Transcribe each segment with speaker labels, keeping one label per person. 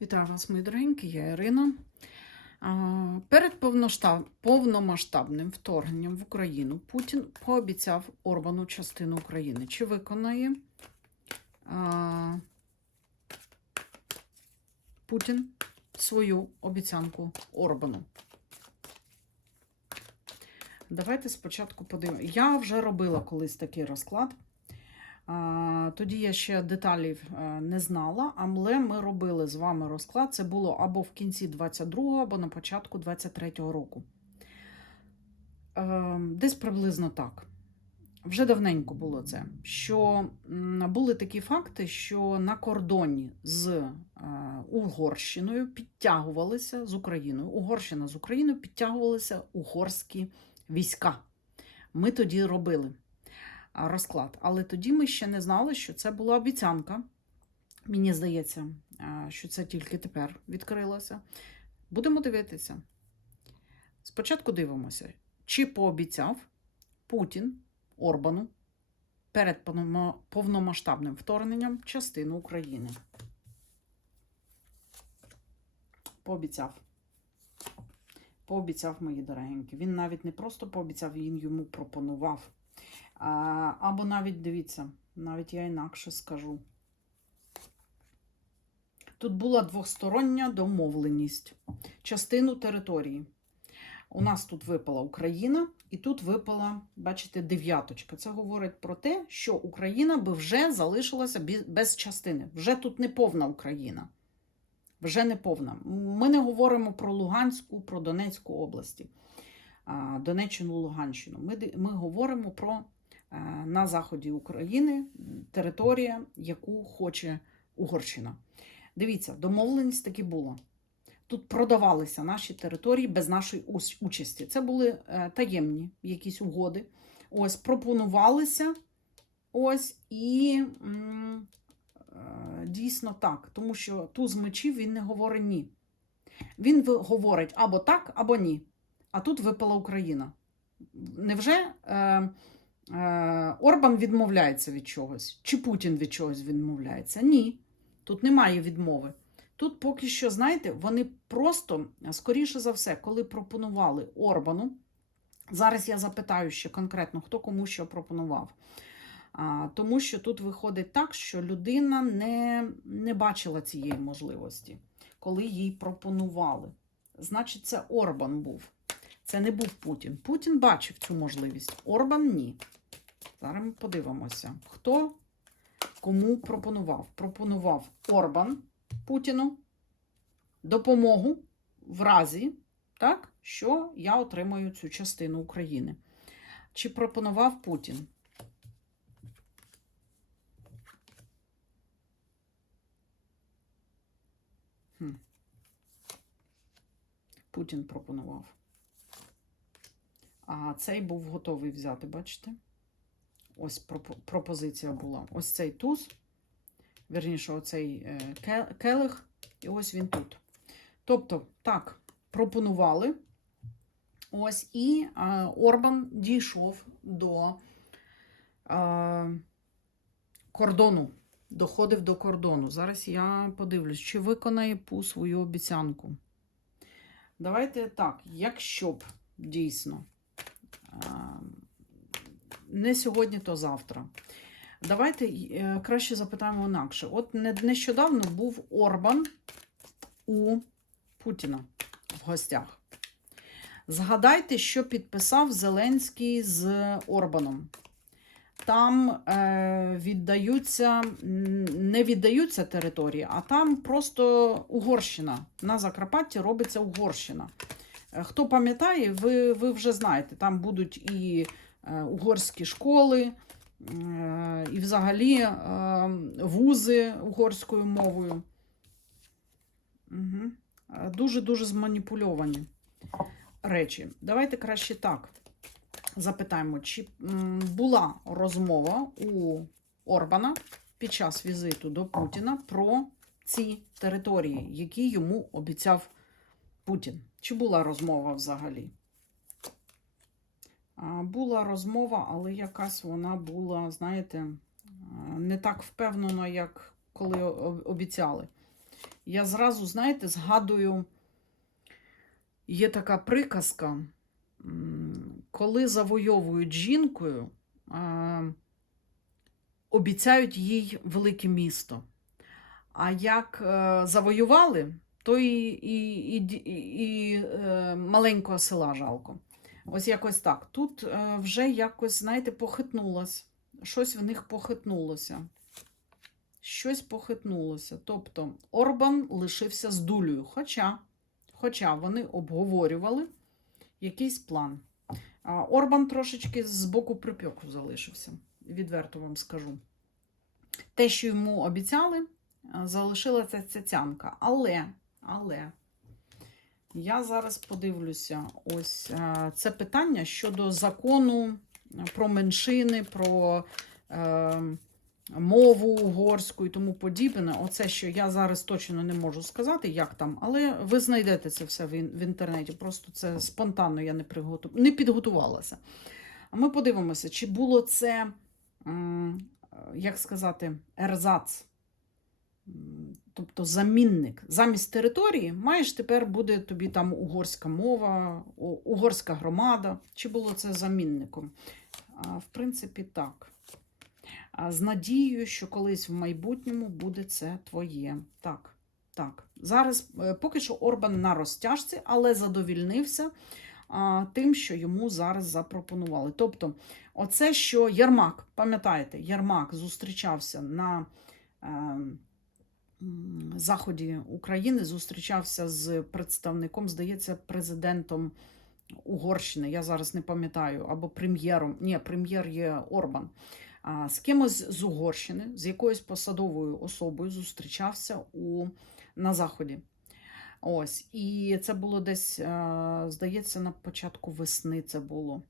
Speaker 1: Вітаю вас, мої дорогенькі, я Ірина. Перед повномасштабним вторгненням в Україну Путін пообіцяв Орбану частину України. Чи виконає Путін свою обіцянку Орбану? Давайте спочатку подивимося. Я вже робила колись такий розклад. Тоді я ще деталів е, не знала, але ми робили з вами розклад. Це було або в кінці 22-го, або на початку 23-го року. Е, Десь приблизно так. Вже давненько було це. Що були такі факти, що на кордоні з е, Угорщиною підтягувалися з Україною. Угорщина з Україною підтягувалися угорські війська. Ми тоді робили розклад. Але тоді ми ще не знали, що це була обіцянка. Мені здається, що це тільки тепер відкрилося. Будемо дивитися. Спочатку дивимося, чи пообіцяв Путін Орбану перед повномасштабним вторгненням частину України. Пообіцяв. Пообіцяв, мої дорогенькі. Він навіть не просто пообіцяв, він йому пропонував. Або навіть дивіться, навіть я інакше скажу. Тут була двостороння домовленість, частину території. У нас тут випала Україна, і тут випала, бачите, дев'яточка. Це говорить про те, що Україна би вже залишилася без частини. Вже тут не повна Україна. Вже не повна. Ми не говоримо про Луганську, про Донецьку області, Донеччину, Луганщину. Ми, ми говоримо про на заході України територія, яку хоче Угорщина. Дивіться, домовленість таки була. Тут продавалися наші території без нашої участі. Це були е, таємні якісь угоди. Ось пропонувалися. Ось і е, дійсно так, тому що туз мечів він не говорить ні. Він говорить або так, або ні. А тут випала Україна. Невже е, е, Орбан відмовляється від чогось? Чи Путін від чогось відмовляється? Ні. Тут немає відмови. Тут поки що, знаєте, вони просто, скоріше за все, коли пропонували Орбану, зараз я запитаю ще конкретно, хто кому що пропонував. А, тому що тут виходить так, що людина не, не бачила цієї можливості, коли їй пропонували. Значить, це Орбан був. Це не був Путін. Путін бачив цю можливість. Орбан ні. Зараз ми подивимося, хто кому пропонував. Пропонував Орбан Путіну допомогу в разі, так, що я отримаю цю частину України. Чи пропонував Путін? Хм. Путін пропонував. А цей був готовий взяти, бачите? Ось пропозиція була. Ось цей туз, верніше, оцей е, келих, і ось він тут. Тобто, так, пропонували. Ось і е, Орбан дійшов до е, кордону, доходив до кордону. Зараз я подивлюсь, чи виконає ПУ свою обіцянку. Давайте так, якщо б дійсно е, не сьогодні, то завтра. Давайте е, краще запитаємо інакше. От нещодавно був Орбан у Путіна в гостях. Згадайте, що підписав Зеленський з Орбаном. Там е, віддаються, не віддаються території, а там просто Угорщина. На Закарпатті робиться Угорщина. Е, Хто пам'ятає, ви, ви вже знаєте, там будуть і угорські школи, е, і взагалі е, вузи угорською мовою. Дуже-дуже зманіпульовані речі. Давайте краще так запитаємо, чи була розмова у Орбана під час візиту до Путіна про ці території, які йому обіцяв Путін. Чи була розмова взагалі? Була розмова, але якась вона була, знаєте, не так впевнена, як коли обіцяли. я зразу, знаєте, згадую, є така приказка, коли завойовують жінкою, обіцяють їй велике місто. А як е, завоювали, то і, і, і, і, і е, маленького села жалко. Ось якось так. Тут е, вже якось, знаєте, похитнулось. Щось в них похитнулося. Щось похитнулося. Тобто Орбан лишився з дулею. Хоча, хоча вони обговорювали якийсь план. Орбан трошечки з боку припеку залишився, відверто вам скажу. Те, що йому обіцяли, залишилася цяцянка. Але, але я зараз подивлюся, ось е, це питання щодо закону про меншини, про е, мову угорську і тому подібне. Оце, що я зараз точно не можу сказати, як там, але ви знайдете це все в, в інтернеті. Просто це спонтанно я не, приготу... не підготувалася. А ми подивимося, чи було це, е, як сказати, ерзац. Тобто замінник. Замість території маєш тепер буде тобі там угорська мова, угорська громада. Чи було це замінником? В принципі, так. З надією, що колись в майбутньому буде це твоє. Так, так. Зараз е, поки що Орбан на розтяжці, але задовільнився тим, що йому зараз запропонували. Тобто, оце, що Ярмак, пам'ятаєте, Ярмак зустрічався на. Заході України зустрічався з представником, здається, президентом Угорщини. Я зараз не пам'ятаю, або прем'єром. Ні, прем'єр є Орбан. З кимось з Угорщини, з якоюсь посадовою особою зустрічався у, на Заході. Ось, і це було десь, здається, на початку весни це було.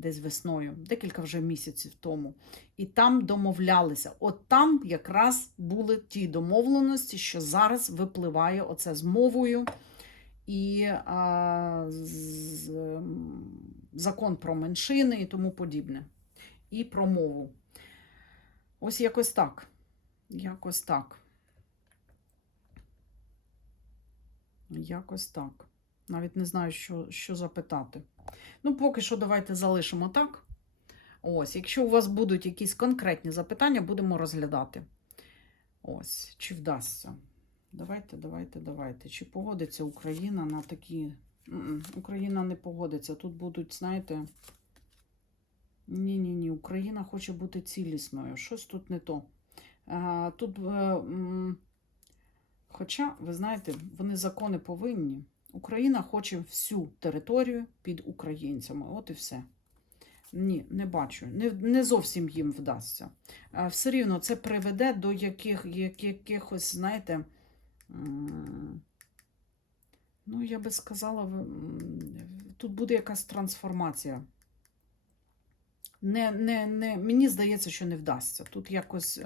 Speaker 1: Десь весною, декілька вже місяців тому. І там домовлялися. От там якраз були ті домовленості, що зараз випливає оце з мовою і а, з, закон про меншини і тому подібне. І про мову. Ось якось так. Якось так. Якось так. Навіть не знаю, що, що запитати. Ну, поки що давайте залишимо так. Ось, якщо у вас будуть якісь конкретні запитання, будемо розглядати. Ось, чи вдасться. Давайте, давайте, давайте. Чи погодиться Україна на такі. Україна не погодиться. Тут будуть, знаєте. Ні-ні ні, Україна хоче бути цілісною. Щось тут не то. А, тут, е, хоча, ви знаєте, вони закони повинні. Україна хоче всю територію під українцями. От і все. Ні, не бачу. Не, не зовсім їм вдасться. Все рівно це приведе до яких, якихось, знаєте, ну, я би сказала, тут буде якась трансформація. Не, не, не, мені здається, що не вдасться. Тут якось.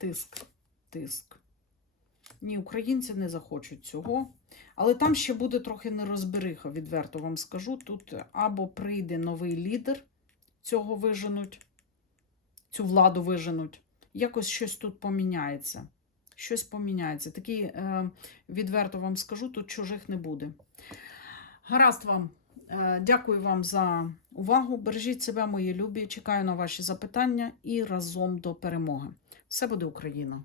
Speaker 1: Тиск, тиск. Ні, українці не захочуть цього. Але там ще буде трохи нерозбериха, відверто вам скажу. Тут або прийде новий лідер, цього виженуть, цю владу виженуть. Якось щось тут поміняється. Щось поміняється. Такий, е, відверто вам скажу, тут чужих не буде. Гаразд вам. Е, Дякую вам за увагу. Бережіть себе, мої любі. Чекаю на ваші запитання і разом до перемоги. Все буде Україна!